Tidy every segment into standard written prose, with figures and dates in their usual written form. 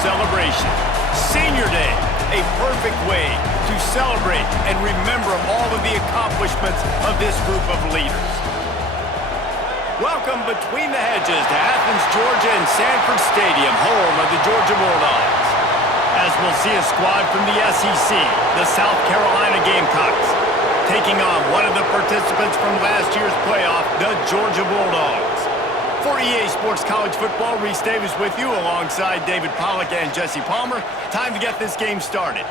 celebration. Senior Day, a perfect way to celebrate and remember all of the accomplishments of this group of leaders. Welcome between the hedges to Athens, Georgia and Sanford Stadium, home of the Georgia Bulldogs. As we'll see a squad from the SEC, the South Carolina Gamecocks, taking on one of the participants from last year's playoff, the Georgia Bulldogs. For EA Sports College Football, Reese Davis with you alongside David Pollack and Jesse Palmer. Time to get this game started.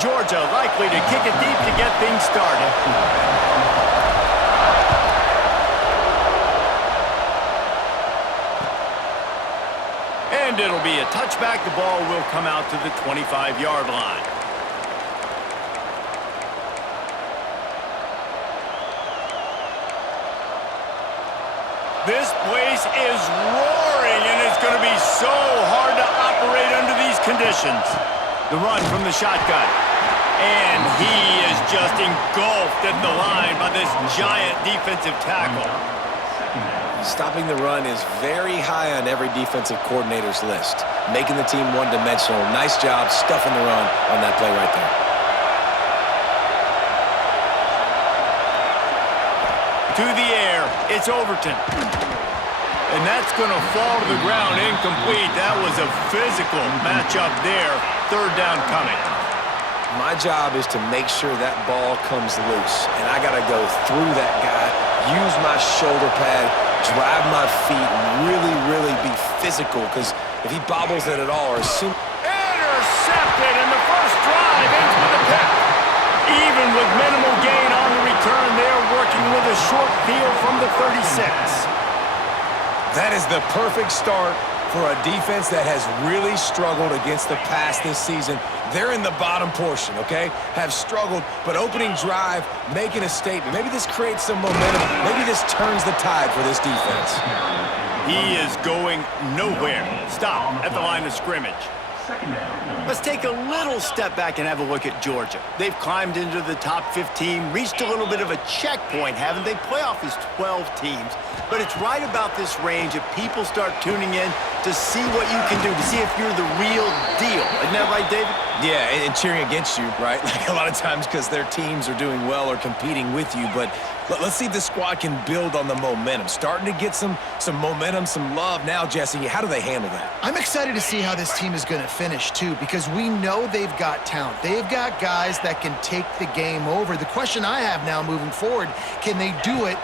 Georgia likely to kick it deep to get things started. And it'll be a touchback. The ball will come out to the 25-yard line. This place is roaring, and it's going to be so hard to operate under these conditions. The run from the shotgun. And he is just engulfed at the line by this giant defensive tackle. Stopping the run is very high on every defensive coordinator's list. Making the team one-dimensional. Nice job stuffing the run on that play right there. To the air, it's Overton. And that's going to fall to the ground incomplete. That was a physical matchup there. Third down coming. My job is to make sure that ball comes loose. And I got to go through that guy, use my shoulder pad, drive my feet, and really be physical. Because if he bobbles it at all or assume... Intercepted in the first drive into the pick. Even with minimal gain on the return, they're working with a short field from the 36. That is the perfect start for a defense that has really struggled against the pass this season. They're in the bottom portion, okay? Have struggled, but opening drive, making a statement. Maybe this creates some momentum. Maybe this turns the tide for this defense. He is going nowhere. Stop at the line of scrimmage. Let's take a little step back and have a look at Georgia. They've climbed into the top 15, reached a little bit of a checkpoint, haven't they? Playoff is 12 teams. But it's right about this range that people start tuning in to see what you can do, to see if you're the real deal. Isn't that right, David? Yeah, and cheering against you, right? Like a lot of times because their teams are doing well or competing with you. But let's see if the squad can build on the momentum. Starting to get some momentum, some love. Now, Jesse, how do they handle that? I'm excited to see how this team is going to finish, too, because we know they've got talent. They've got guys that can take the game over. The question I have now moving forward, can they do it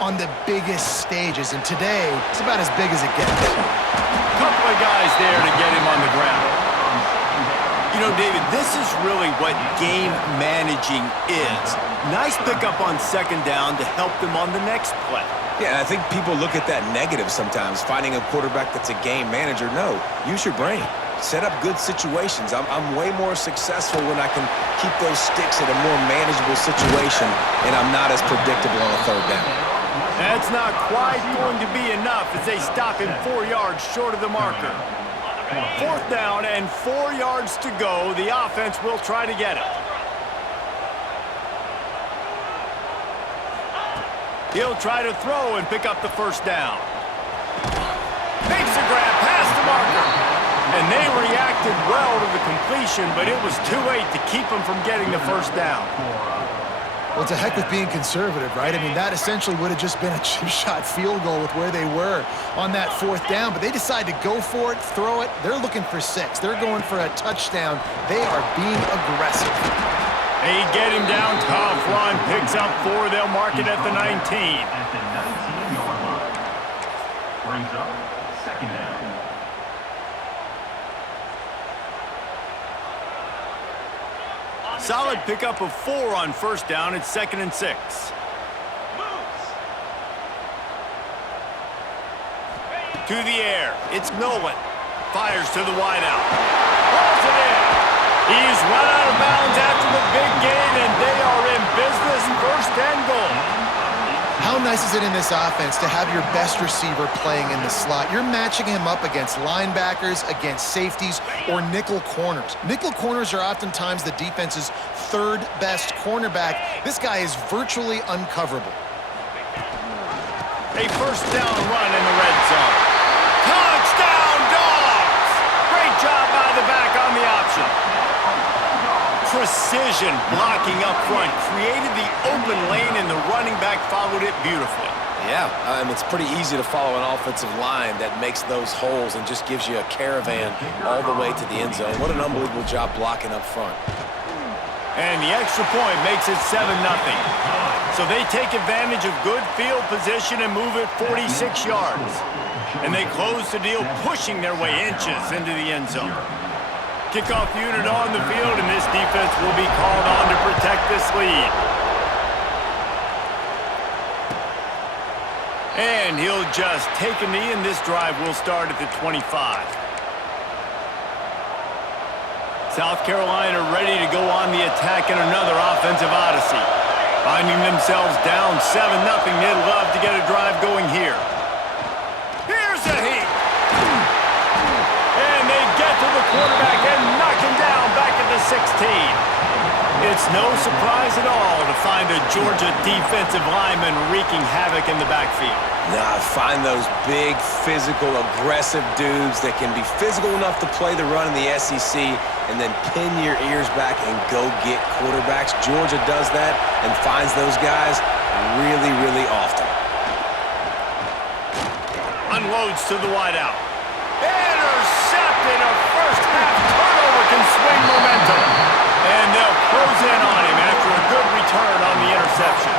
on the biggest stages? And today, it's about as big as it gets. A couple of guys there to get him on the ground. You know, David, this is really what game managing is. Nice pickup on second down to help them on the next play. Yeah, I think people look at that negative sometimes, finding a quarterback that's a game manager. No, use your brain. Set up good situations. I'm way more successful when I can keep those sticks at a more manageable situation, and I'm not as predictable on a third down. That's not quite going to be enough as they stop him 4 yards short of the marker. Fourth down and 4 yards to go. The offense will try to get it. He'll try to throw and pick up the first down. Makes a grab past the marker. And they reacted well to the completion, but it was too late to keep them from getting the first down. Well, to heck with being conservative, right? I mean, that essentially would have just been a chip shot field goal with where they were on that fourth down. But they decide to go for it, throw it. They're looking for 6. They're going for a touchdown. They are being aggressive. They get him down. Tough run. Picks up 4. They'll mark it at the 19. At the 19-yard line. Brings up second down. Solid pickup of 4 on first down. It's 2nd and 6. To the air. It's Nolan. Fires to the wideout. Pulls it in. He's run out of bounds after the big gain, and they are in business. 1st and goal. How nice is it in this offense to have your best receiver playing in the slot? You're matching him up against linebackers, against safeties, or nickel corners. Nickel corners are oftentimes the defense's 3rd best cornerback. This guy is virtually uncoverable. A first down run in the red zone. Touchdown, Dogs! Great job by the back on the option. Precision blocking up front created the open lane, and the running back followed it beautifully. Yeah, it's pretty easy to follow an offensive line that makes those holes and just gives you a caravan all the way to the end zone. What an unbelievable job blocking up front. And the extra point makes it 7-0. So they take advantage of good field position and move it 46 yards. And they close the deal, pushing their way inches into the end zone. Kickoff unit on the field, and this defense will be called on to protect this lead. And he'll just take a knee, and this drive will start at the 25. South Carolina ready to go on the attack in another offensive odyssey. Finding themselves down 7-0, they'd love to get a drive going here. Here's a heat. And they get to the quarterback and knock him down back at the 16. It's no surprise at all to find a Georgia defensive lineman wreaking havoc in the backfield. Nah, find those big, physical, aggressive dudes that can be physical enough to play the run in the SEC and then pin your ears back and go get quarterbacks. Georgia does that and finds those guys really, really often. Unloads to the wideout. Intercepted. A first-half turnover can swing momentum. And they'll close in on him after a good return on the interception.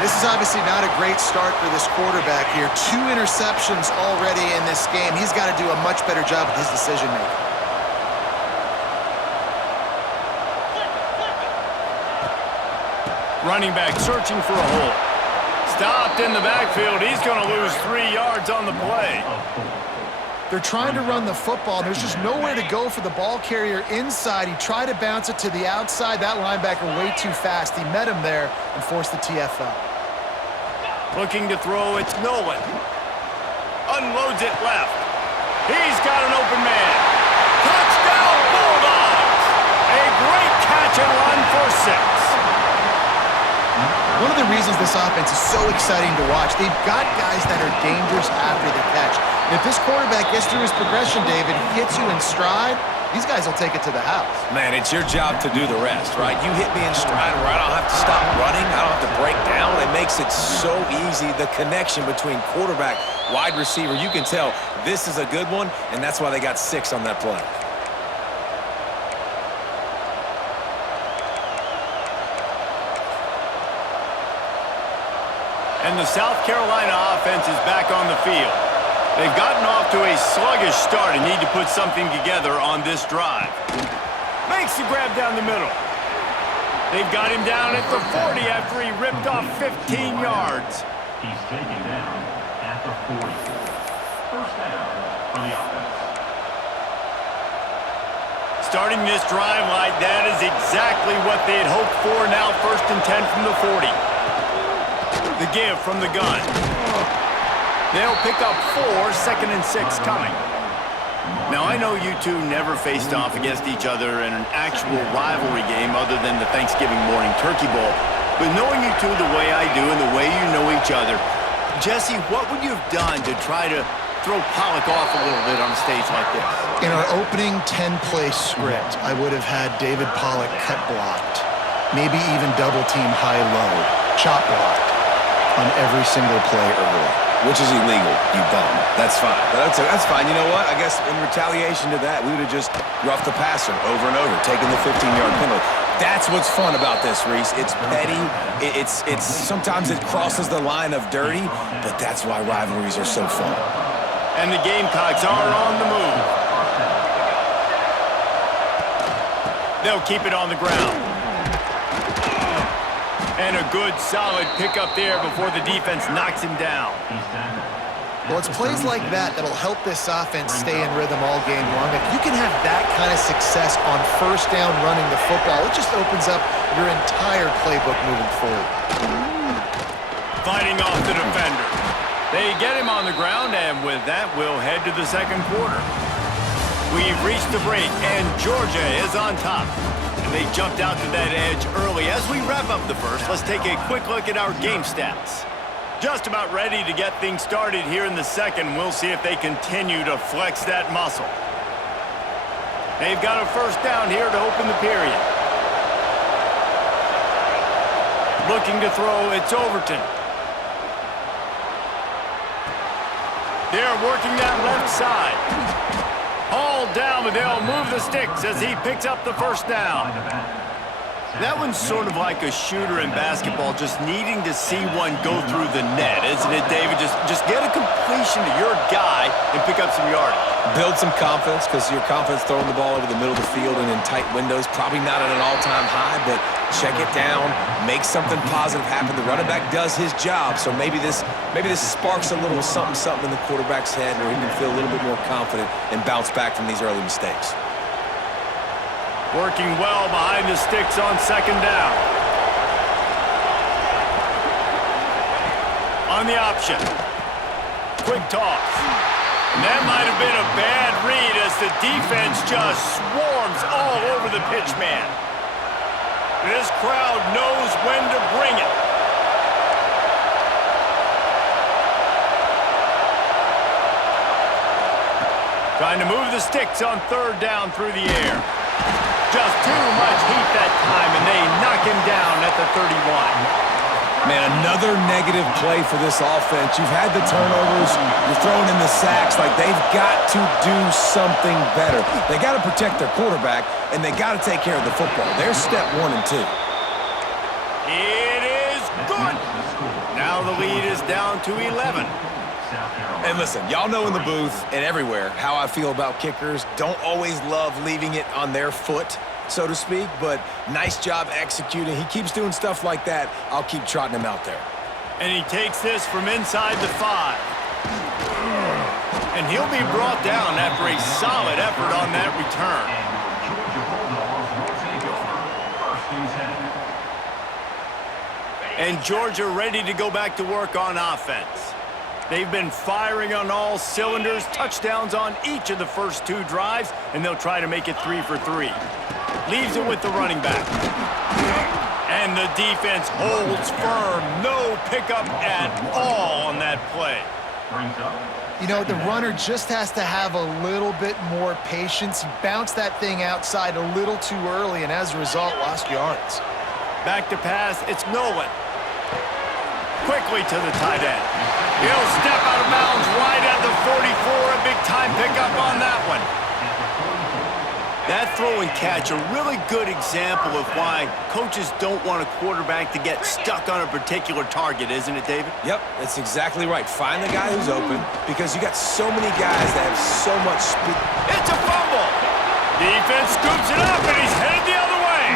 This is obviously not a great start for this quarterback here. 2 interceptions already in this game. He's got to do a much better job with his decision-making. Running back searching for a hole. Stopped in the backfield. He's going to lose 3 yards on the play. They're trying to run the football. There's just nowhere to go for the ball carrier inside. He tried to bounce it to the outside. That linebacker way too fast. He met him there and forced the TFL. Looking to throw, it's Nolan. Unloads it left. He's got an open man. Touchdown, Bulldogs! A great catch and run for 6. One of the reasons this offense is so exciting to watch, they've got guys that are dangerous after the catch. If this quarterback gets through his progression, David, hits you in stride, these guys will take it to the house. Man, it's your job to do the rest, right? You hit me in stride where I don't have to stop running. I don't have to break down. It makes it so easy. The connection between quarterback, wide receiver, you can tell this is a good one, and that's why they got 6 on that play. And the South Carolina offense is back on the field. They've gotten off to a sluggish start and need to put something together on this drive. Makes the grab down the middle. They've got him down at the 40 after he ripped off 15 yards. He's taken down at the 40. First down for the offense. Starting this drive like that is exactly what they had hoped for. Now 1st and 10 from the 40. The give from the gun. They'll pick up 4, 2nd and 6 coming. Now, I know you two never faced off against each other in an actual rivalry game other than the Thanksgiving morning turkey bowl. But knowing you two the way I do and the way you know each other, Jesse, what would you have done to try to throw Pollock off a little bit on a stage like this? In our opening 10-play script, I would have had David Pollock cut blocked, maybe even double-team high-low, chop blocked on every single play early. Which is illegal, you bum. That's fine. That's fine. You know what? I guess in retaliation to that, we would have just roughed the passer over and over, taking the 15-yard penalty. That's what's fun about this, Reese. It's petty. It's sometimes it crosses the line of dirty, but that's why rivalries are so fun. And the Gamecocks are on the move. They'll keep it on the ground. And a good, solid pickup there before the defense knocks him down. Well, it's plays like that that'll help this offense stay in rhythm all game long. If you can have that kind of success on 1st down running the football, it just opens up your entire playbook moving forward. Fighting off the defender. They get him on the ground, and with that, we'll head to the 2nd quarter. We've reached the break, and Georgia is on top. And they jumped out to that edge early. As we wrap up the 1st, let's take a quick look at our game stats. Just about ready to get things started here in the second. We'll see if they continue to flex that muscle. They've got a first down here to open the period. Looking to throw, it's Overton. They're working that left side. All down, but they'll move the sticks as he picks up the first down. That one's sort of like a shooter in basketball, just needing to see one go through the net, isn't it, David? Just get a completion to your guy and pick up some yardage. Build some confidence, because your confidence throwing the ball over the middle of the field and in tight windows, probably not at an all-time high, but check it down, make something positive happen. The running back does his job, so maybe this sparks a little something in the quarterback's head where he can feel a little bit more confident and bounce back from these early mistakes. Working well behind the sticks on second down. On the option. Quick toss. And that might have been a bad read as the defense just swarms all over the pitch man. This crowd knows when to bring it. Trying to move the sticks on third down through the air. Just too much heat that time, and they knock him down at the 31. Man, another negative play for this offense. You've had the turnovers, you're throwing in the sacks. Like, they've got to do something better. They got to protect their quarterback, and they got to take care of the football. There's step 1 and 2. It is good. Now the lead is down to 11. And listen, y'all know in the booth and everywhere how I feel about kickers. Don't always love leaving it on their foot, so to speak, but nice job executing. He keeps doing stuff like that. I'll keep trotting him out there. And he takes this from inside the 5. And he'll be brought down after a solid effort on that return. And Georgia ready to go back to work on offense. They've been firing on all cylinders, touchdowns on each of the first 2 drives, and they'll try to make it 3 for 3. Leaves it with the running back. And the defense holds firm. No pickup at all on that play. You know, the runner just has to have a little bit more patience. He bounced that thing outside a little too early, and as a result, lost yards. Back to pass, it's Nolan. Quickly to the tight end. He'll step out of bounds right at the 44. A big-time pickup on that one. That throw and catch, a really good example of why coaches don't want a quarterback to get stuck on a particular target, isn't it, David? Yep, that's exactly right. Find the guy who's open, because you got so many guys that have so much speed. It's a fumble. Defense scoops it up, and he's headed the other way.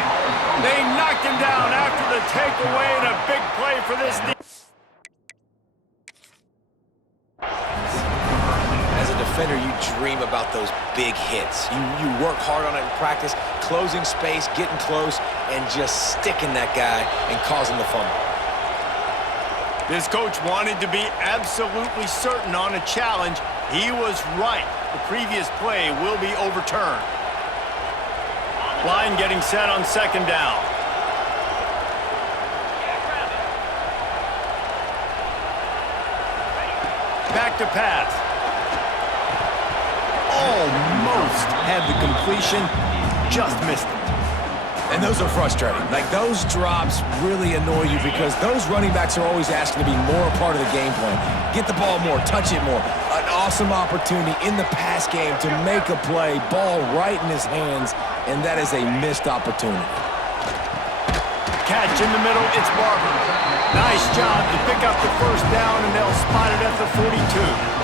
They knocked him down after the takeaway, and a big play for this defense. Defender, you dream about those big hits. You work hard on it in practice, closing space, getting close, and just sticking that guy and causing the fumble. This coach wanted to be absolutely certain on a challenge. He was right. The previous play will be overturned. Line getting set on second down. Back to pass. Almost had the completion, just missed it. And those are frustrating. Like, those drops really annoy you because those running backs are always asking to be more a part of the game plan. Get the ball more, touch it more. An awesome opportunity in the pass game to make a play, ball right in his hands, and that is a missed opportunity. Catch in the middle, it's Barber. Nice job to pick up the first down, and they'll spot it at the 42.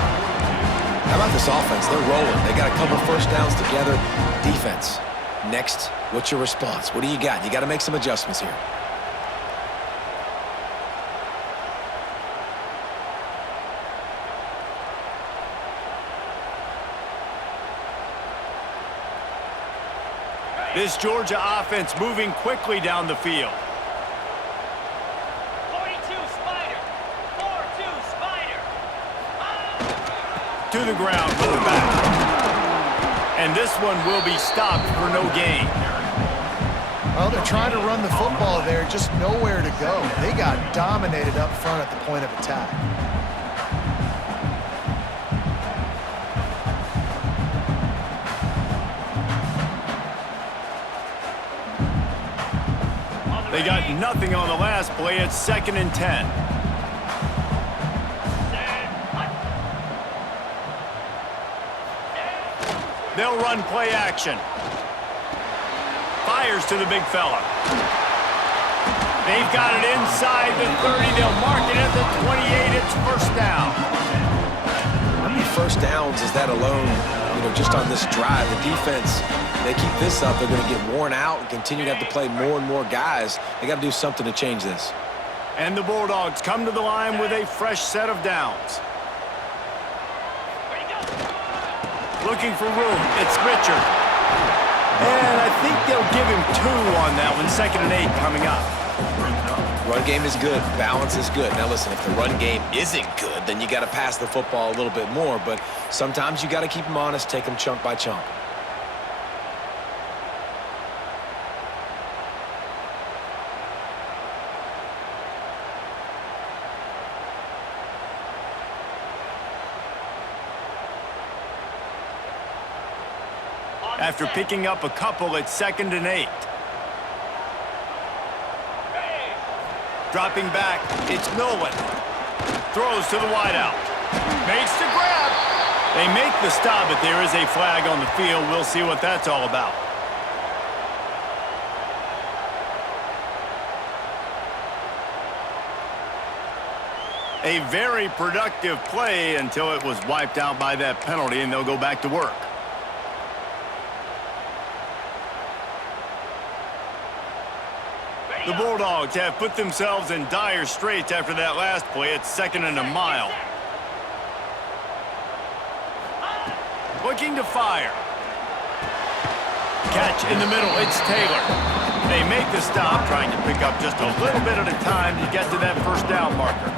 How about this offense? They're rolling. They got a couple first downs together. Defense. Next, what's your response? What do you got? You got to make some adjustments here. This Georgia offense moving quickly down the field. 42 Spider. 4-2 Spider. To the ground, going back. And this one will be stopped for no gain. Well, they're trying to run the football there, just nowhere to go. They got dominated up front at the point of attack. They got nothing on the last play. It's 2nd and 10. They'll run play action. Fires to the big fella. They've got it inside the 30. They'll mark it at the 28. It's first down. How many first downs is that alone, just on this drive? The defense, they keep this up, they're going to get worn out and continue to have to play more and more guys. They got to do something to change this. And the Bulldogs come to the line with a fresh set of downs. Looking for room. It's Richard. And I think they'll give him 2 on that one. 2nd and 8 coming up. Run game is good. Balance is good. Now listen, if the run game isn't good, then you got to pass the football a little bit more. But sometimes you got to keep them honest, take them chunk by chunk. After picking up a couple, it's 2nd and 8. Dropping back, it's Millen. Throws to the wideout. Makes the grab. They make the stop, but there is a flag on the field. We'll see what that's all about. A very productive play until it was wiped out by that penalty, and they'll go back to work. The Bulldogs have put themselves in dire straits after that last play. It's 2nd and a mile. Looking to fire. Catch in the middle. It's Taylor. They make the stop, trying to pick up just a little bit at a time to get to that first down marker.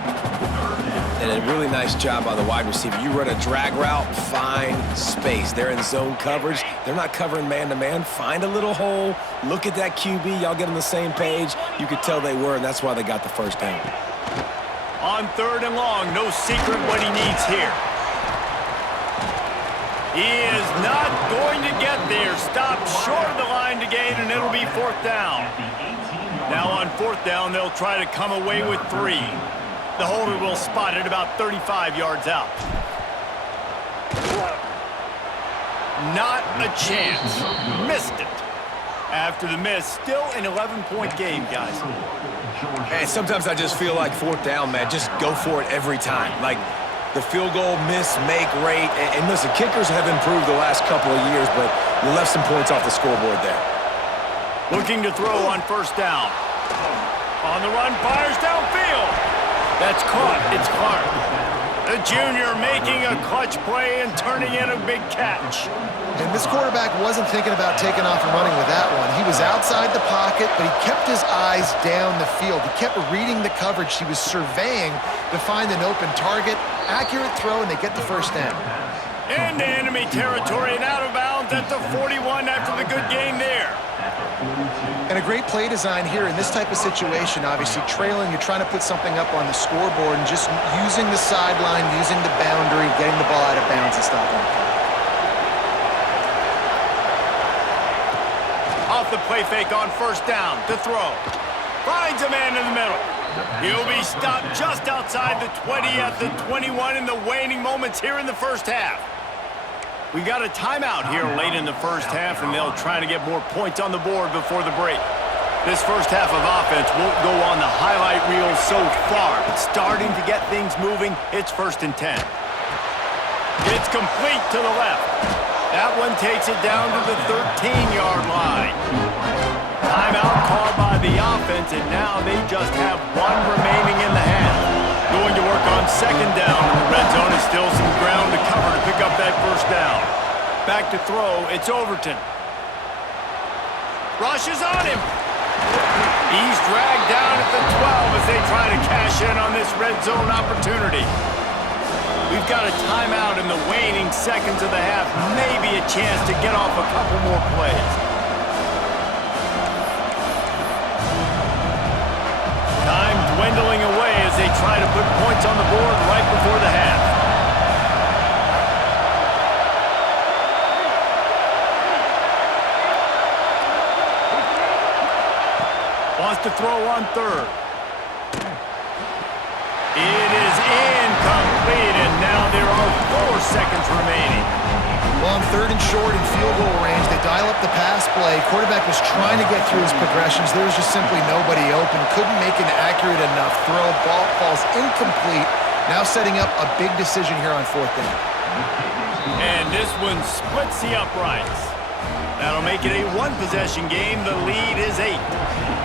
And a really nice job by the wide receiver. You run a drag route, find space. They're in zone coverage. They're not covering man-to-man. Find a little hole. Look at that QB. Y'all get on the same page. You could tell they were, and that's why they got the first down. On 3rd and long, no secret what he needs here. He is not going to get there. Stopped short of the line to gain, and it'll be 4th down. Now on 4th down, they'll try to come away with 3. The holder will spot it about 35 yards out. Not a chance. Missed it. After the miss, still an 11-point game, guys. And sometimes I just feel like 4th down, man, just go for it every time. Like the field goal miss-make rate. And listen, kickers have improved the last couple of years, but you left some points off the scoreboard there. Looking to throw on 1st down. On the run, fires downfield. That's caught. It's Clark. The junior making a clutch play and turning in a big catch. And this quarterback wasn't thinking about taking off and running with that one. He was outside the pocket, but he kept his eyes down the field. He kept reading the coverage. He was surveying to find an open target. Accurate throw, and they get the first down. Into enemy territory and out of bounds at the 41 after the good game there. And a great play design here in this type of situation. Obviously, trailing, you're trying to put something up on the scoreboard and just using the sideline, using the boundary, getting the ball out of bounds and stopping the clock. Off the play fake on 1st down to throw. Finds a man in the middle. He'll be stopped just outside the 20 at the 21 in the waning moments here in the first half. We got a timeout here late in the first half, and they'll try to get more points on the board before the break. This first half of offense won't go on the highlight reel so far, but starting to get things moving, it's 1st and 10. It's complete to the left. That one takes it down to the 13-yard line. Timeout called by the offense, and now they just have 1 remaining in the half. Going to work on 2nd down, and the red zone is still some ground to cover to pick up that first down. Back to throw, it's Overton. Rushes on him. He's dragged down at the 12 as they try to cash in on this red zone opportunity. We've got a timeout in the waning seconds of the half. Maybe a chance to get off a couple more plays. dwindling away as they try to put points on the board right before the half. Wants to throw on third. It is incomplete, and now there are 4 seconds remaining. Well, on third and short in field goal range, they dial up the pass play. Quarterback was trying to get through his progressions. There was just simply nobody open. Couldn't make an accurate enough throw. Ball falls incomplete. Now setting up a big decision here on fourth down. And this one splits the uprights. That'll make it a one-possession game. The lead is 8.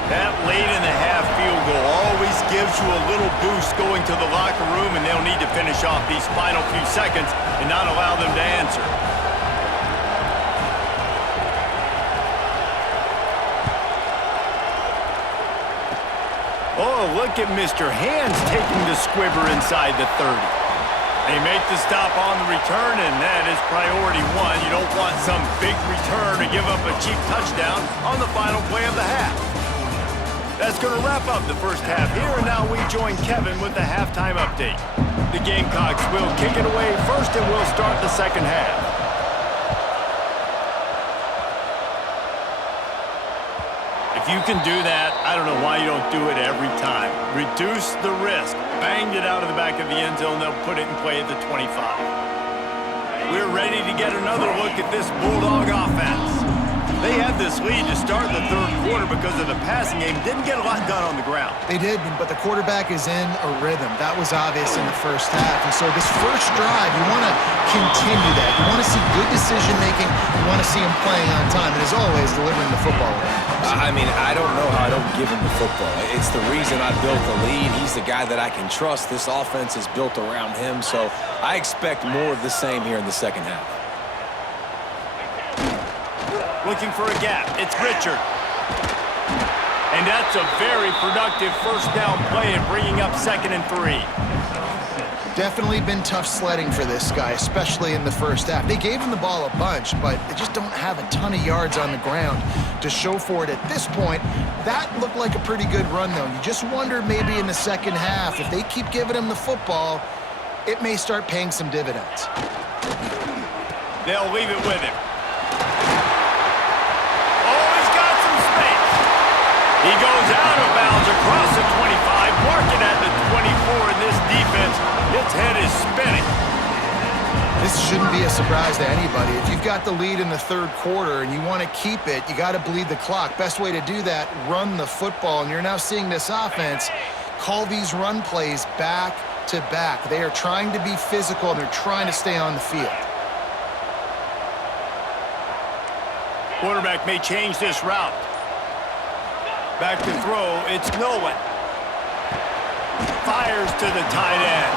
That late-in-the-half field goal always gives you a little boost going to the locker room, and they'll need to finish off these final few seconds and not allow them to answer. Oh, look at Mr. Hands taking the squibber inside the 30. They make the stop on the return, and that is priority 1. You don't want some big return to give up a cheap touchdown on the final play of the half. That's going to wrap up the first half here, and now we join Kevin with the halftime update. The Gamecocks will kick it away first, and we'll start the second half. If you can do that, I don't know why you don't do it every time. Reduce the risk. Banged it out of the back of the end zone. They'll put it in play at the 25. We're ready to get another look at this Bulldog offense. They had this lead to start the third quarter because of the passing game. Didn't get a lot done on the ground. They did, but the quarterback is in a rhythm. That was obvious in the first half. And so this first drive, you want to continue that. You want to see good decision-making. You want to see him playing on time. And as always, delivering the football. I mean, I don't know how I don't give him the football. It's the reason I built the lead. He's the guy that I can trust. This offense is built around him. So I expect more of the same here in the second half. Looking for a gap. It's Richard. And that's a very productive first down play and bringing up 2nd and 3. Definitely been tough sledding for this guy, especially in the first half. They gave him the ball a bunch, but they just don't have a ton of yards on the ground to show for it at this point. That looked like a pretty good run, though. You just wonder maybe in the second half, if they keep giving him the football, it may start paying some dividends. They'll leave it with him. He goes out of bounds across the 25, marking at the 24 in this defense. Its head is spinning. This shouldn't be a surprise to anybody. If you've got the lead in the third quarter and you want to keep it, you got to bleed the clock. Best way to do that, run the football. And you're now seeing this offense call these run plays back to back. They are trying to be physical, and they're trying to stay on the field. Quarterback may change this route. Back to throw, it's Nolan. Fires to the tight end.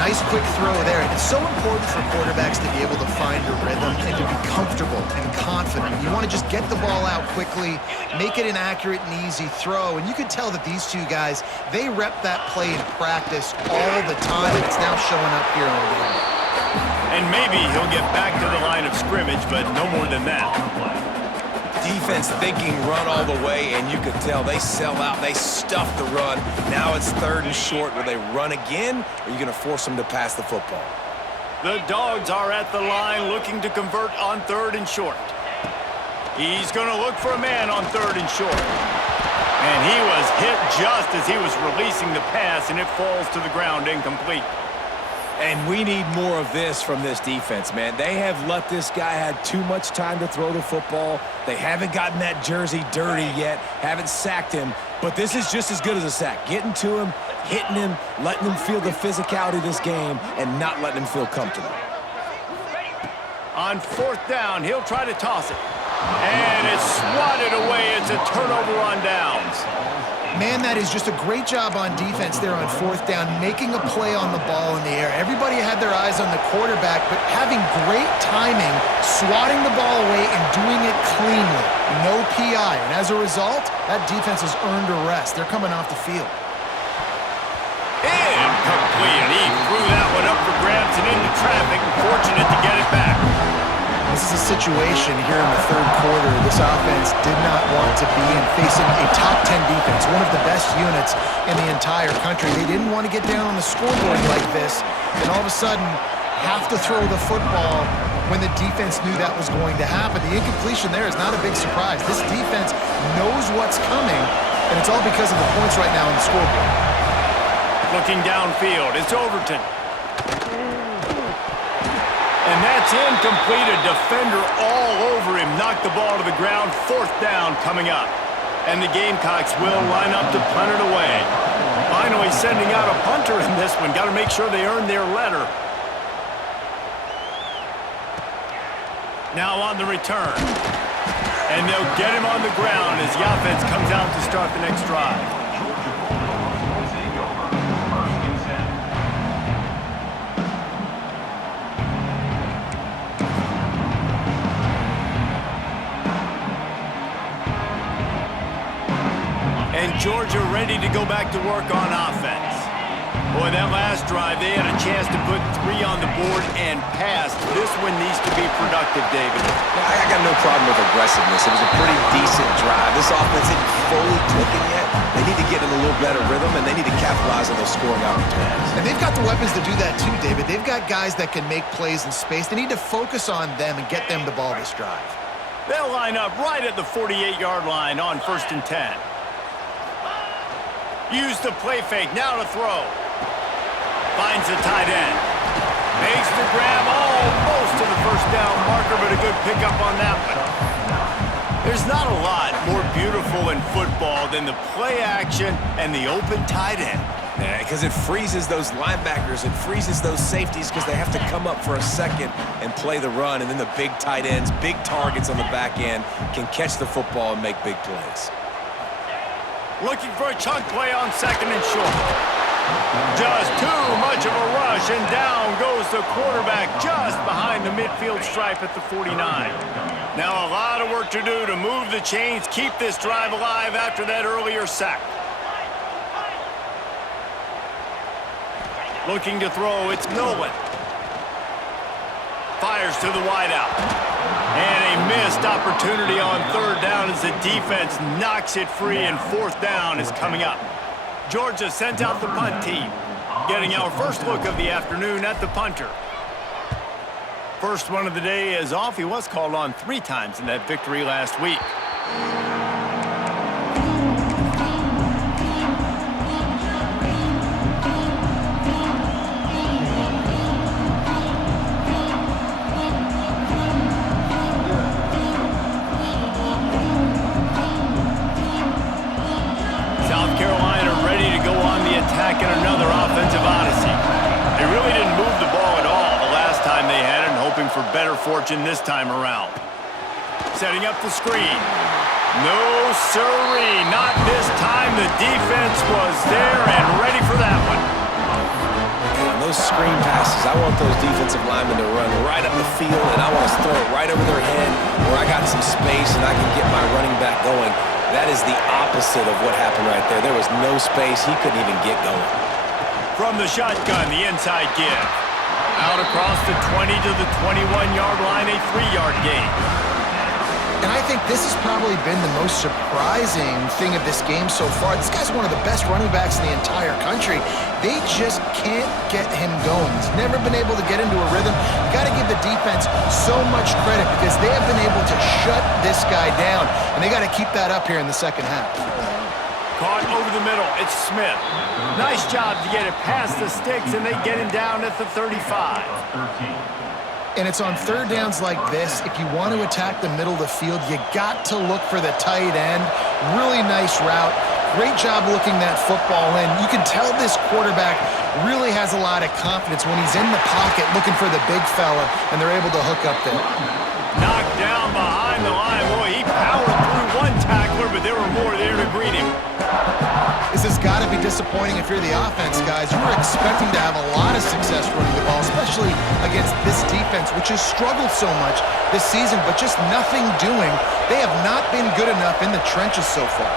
Nice quick throw there. And it's so important for quarterbacks to be able to find a rhythm and to be comfortable and confident. You want to just get the ball out quickly, make it an accurate and easy throw. And you can tell that these two guys, they rep that play in practice all the time, and it's now showing up here on the game. And maybe he'll get back to the line of scrimmage, but no more than that. Defense thinking run all the way, and you could tell they sell out. They stuff the run. Now it's 3rd and short. Will they run again, or are you going to force them to pass the football? The Dogs are at the line looking to convert on 3rd and short. He's going to look for a man on 3rd and short. And he was hit just as he was releasing the pass, and it falls to the ground incomplete. And we need more of this from this defense, man. They have let this guy have too much time to throw the football. They haven't gotten that jersey dirty yet, haven't sacked him. But this is just as good as a sack. Getting to him, hitting him, letting him feel the physicality of this game, and not letting him feel comfortable. On 4th down, he'll try to toss it. And it's swatted away. It's a turnover on downs. Man, that is just a great job on defense there on 4th down, making a play on the ball in the air. Everybody had their eyes on the quarterback, but having great timing, swatting the ball away and doing it cleanly. No PI. And as a result, that defense has earned a rest. They're coming off the field. Incomplete. He threw that one up for grabs and into traffic, and fortunate to get it back. This is a situation here in the third quarter this offense did not want to be in, facing a top 10 defense, one of the best units in the entire country. They didn't want to get down on the scoreboard like this, and all of a sudden have to throw the football when the defense knew that was going to happen. The incompletion there is not a big surprise. This defense knows what's coming, and it's all because of the points right now on the scoreboard. Looking downfield, it's Overton. And that's incomplete. A defender all over him. Knocked the ball to the ground. Fourth down coming up. And the Gamecocks will line up to punt it away. Finally sending out a punter in this one. Got to make sure they earn their letter. Now on the return. And they'll get him on the ground as the offense comes out to start the next drive. And Georgia ready to go back to work on offense. Boy, that last drive, they had a chance to put 3 on the board and pass. This one needs to be productive, David. Yeah, I got no problem with aggressiveness. It was a pretty decent drive. This offense isn't fully clicking yet. They need to get in a little better rhythm, and they need to capitalize on those scoring opportunities. And they've got the weapons to do that too, David. They've got guys that can make plays in space. They need to focus on them and get them the ball this drive. They'll line up right at the 48-yard line on 1st and 10. Use the play fake, now to throw. Finds the tight end. Makes the grab almost to the first down marker, but a good pickup on that one. There's not a lot more beautiful in football than the play action and the open tight end. Yeah, because it freezes those linebackers. It freezes those safeties because they have to come up for a second and play the run. And then the big tight ends, big targets on the back end can catch the football and make big plays. Looking for a chunk play on 2nd and short. Just too much of a rush, and down goes the quarterback just behind the midfield stripe at the 49. Now a lot of work to do to move the chains, keep this drive alive after that earlier sack. Looking to throw, it's Millen. Fires to the wideout. And a missed opportunity on 3rd down as the defense knocks it free, and 4th down is coming up. Georgia sent out the punt team, getting our first look of the afternoon at the punter. First one of the day is off. He was called on 3 times in that victory last week. In another offensive odyssey. They really didn't move the ball at all the last time they had it, and hoping for better fortune this time around. Setting up the screen. No siree, not this time. The defense was there and ready for that one. And those screen passes, I want those defensive linemen to run right up the field, and I want to throw it right over their head where I got some space and I can get my running back going. That is the opposite of what happened right there. There was no space. He couldn't even get going. From the shotgun, the inside give. Out across the 20 to the 21-yard line, a 3-yard gain. And I think this has probably been the most surprising thing of this game so far. This guy's one of the best running backs in the entire country. They just can't get him going. He's never been able to get into a rhythm. You got to give the defense so much credit because they have been able to shut this guy down, and they got to keep that up here in the second half. Caught over the middle. It's Smith. Nice job to get it past the sticks, and they get him down at the 35. And it's on 3rd downs like this, if you want to attack the middle of the field, you got to look for the tight end. Really nice route. Great job looking that football in. You can tell this quarterback really has a lot of confidence when he's in the pocket looking for the big fella, and they're able to hook up there. Knocked down behind the line. Boy, he powered through one tackler, but there were more there to greet him. This has got to be disappointing if you're the offense, guys. You were expecting to have a lot of success running the ball, especially against this defense, which has struggled so much this season, but just nothing doing. They have not been good enough in the trenches so far.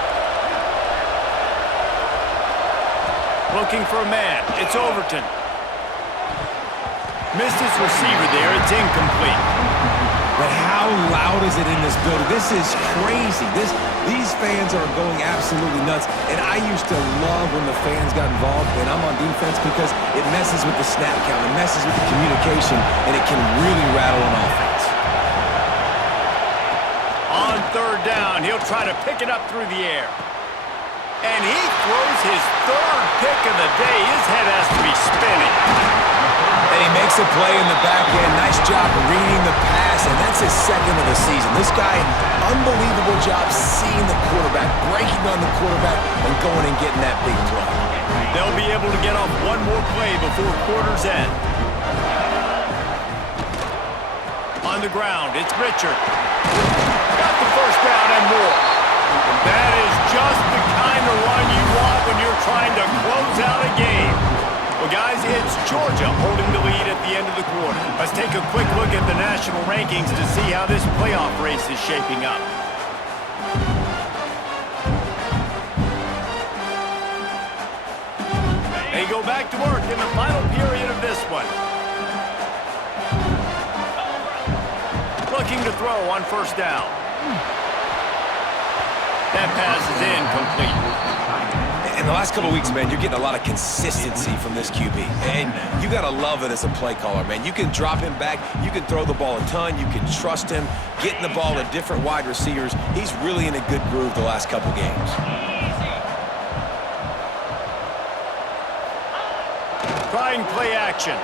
Looking for a man. It's Overton. Missed his receiver there. It's incomplete. but how loud is it in this building? This is crazy. These fans are going absolutely nuts, and I used to love when the fans got involved, and I'm on defense because it messes with the snap count, it messes with the communication, and it can really rattle an offense. On third down, he'll try to pick it up through the air. And he throws his third pick of the day. His head has to be spinning. And he makes a play in the back end. Nice job reading the pass, and that's his second of the season. This guy, unbelievable job seeing the quarterback, breaking on the quarterback, and going and getting that big play. They'll be able to get off one more play before quarter's end. On the ground, it's Richard. Got the first down and more. That is just the kind of run you want when you're trying to close out a game. Well, guys, it's Georgia holding the lead at the end of the quarter. Let's take a quick look at the national rankings to see how this playoff race is shaping up. They go back to work in the final period of this one. Looking to throw on first down. That pass is incomplete. In the last couple of weeks, man, you're getting a lot of consistency from this QB. And you got to love it as a play caller, man. You can drop him back. You can throw the ball a ton. You can trust him, getting the ball to different wide receivers. He's really in a good groove the last couple games. Trying play action.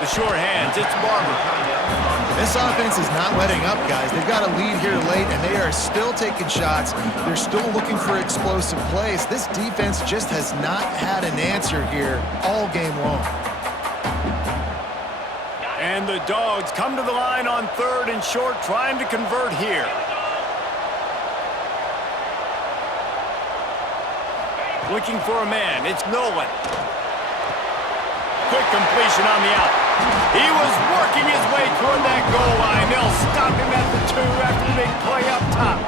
The short hands, it's Barber. This offense is not letting up, guys. They've got a lead here late, and they are still taking shots. They're still looking for explosive plays. This defense just has not had an answer here all game long. And the Dogs come to the line on third and short, trying to convert here. Looking for a man, it's Nolan. Quick completion on the out. He was working his way toward that goal line. They'll stop him at the 2 after the big play up top.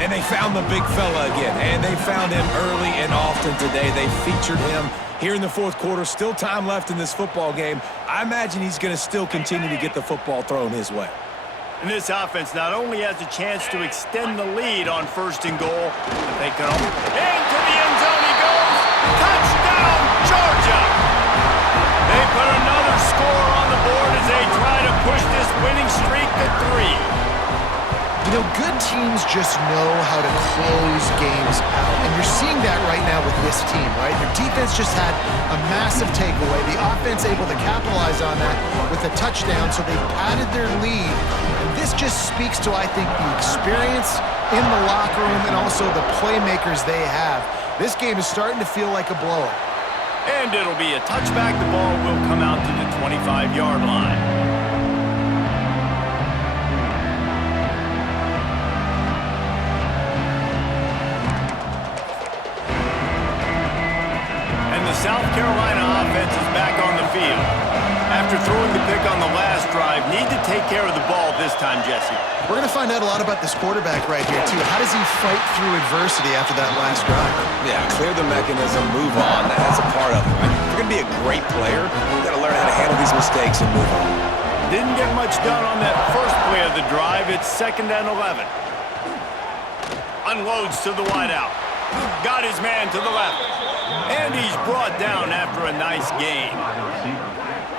And they found the big fella again, and they found him early and often today. They featured him here in the fourth quarter. Still time left in this football game. I imagine he's going to still continue to get the football thrown his way. And this offense not only has a chance to extend the lead on first and goal, but they can into the end zone he goes. Touchdown, Georgia! They put another score on the board as they try to push this winning streak to 3. You know, good teams just know how to close games out, and you're seeing that right now with this team, right? Their defense just had a massive takeaway. The offense able to capitalize on that with a touchdown, so they padded their lead. And this just speaks to, I think, the experience in the locker room and also the playmakers they have. This game is starting to feel like a blowout. And it'll be a touchback. The ball will come out to the 25-yard line. And the South Carolina offense is back on the field. After throwing the pick on the last drive, need to take care of the ball this time, Jesse. We're going to find out a lot about this quarterback right here, too. How does he fight through adversity after that last drive? Yeah, clear the mechanism, move on. That's a part of it, right? If you're going to be a great player, you've got to learn how to handle these mistakes and move on. Didn't get much done on that first play of the drive. It's 2nd and 11. Unloads to the wideout. Got his man to the left. And he's brought down after a nice gain.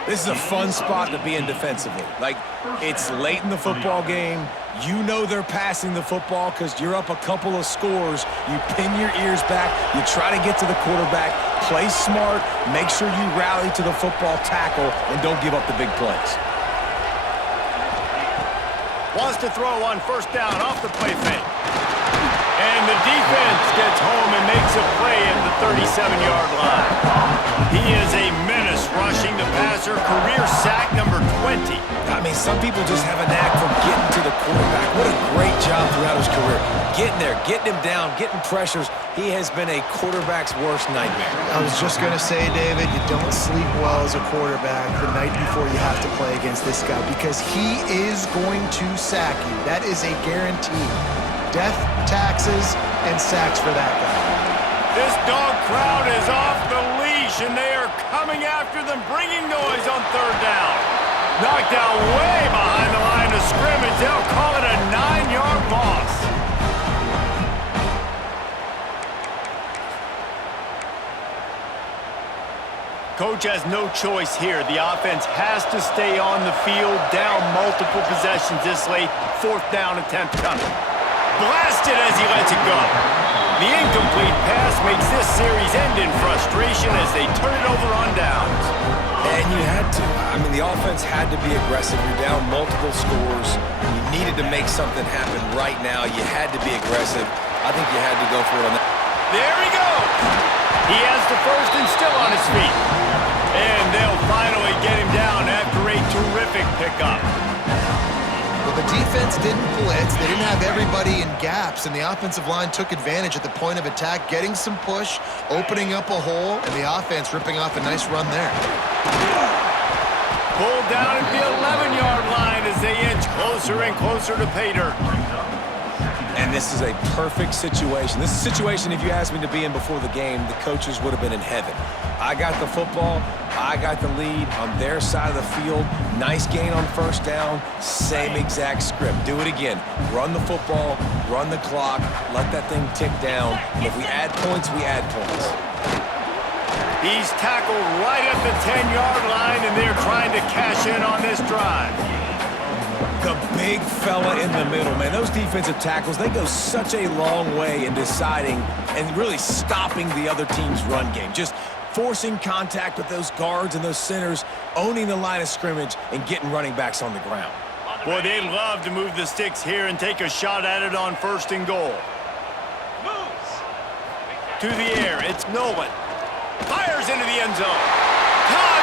This is a fun spot to be in defensively. Like, it's late in the football game. You know they're passing the football because you're up a couple of scores. You pin your ears back. You try to get to the quarterback. Play smart. Make sure you rally to the football tackle and don't give up the big plays. Wants to throw on first down off the play fake. And the defense gets home and makes a play at the 37-yard line. He is a menace rushing the passer. Career sack number 20. I mean, some people just have a knack for getting to the quarterback. What a great job throughout his career. Getting there, getting him down, getting pressures. He has been a quarterback's worst nightmare. I was just going to say, David, you don't sleep well as a quarterback the night before you have to play against this guy because he is going to sack you. That is a guarantee. Death, taxes, and sacks for that guy. This dog crowd is off the leash, and they are coming after them, bringing noise on third down. Knocked out way behind the line of scrimmage. They'll call it a 9-yard loss. Coach has no choice here. The offense has to stay on the field, down multiple possessions this late. 4th down attempt coming. Blasted as he lets it go. The incomplete pass makes this series end in frustration as they turn it over on downs. And you had to. I mean, the offense had to be aggressive. You're down multiple scores. You needed to make something happen right now. You had to be aggressive. I think you had to go for it on that. There he goes. He has the first and still on his feet. And they'll finally get him down after a terrific pickup. Well, the defense didn't blitz. They didn't have everybody in gaps, and the offensive line took advantage at the point of attack, getting some push, opening up a hole, and the offense ripping off a nice run there. Pulled down at the 11-yard line as they inch closer and closer to pay dirt. And this is a perfect situation. This is a situation, if you asked me to be in before the game, the coaches would have been in heaven. I got the football. I got the lead on their side of the field. Nice gain on 1st down. Same exact script. Do it again. Run the football, run the clock, let that thing tick down. And if we add points, we add points. He's tackled right at the 10-yard line, and they're trying to cash in on this drive. The big fella in the middle, man. Those defensive tackles, they go such a long way in deciding and really stopping the other team's run game. Just forcing contact with those guards and those centers, owning the line of scrimmage, and getting running backs on the ground. Boy, they'd love to move the sticks here and take a shot at it on 1st and goal. Moves. To the air, it's Nolan. Fires into the end zone. Caught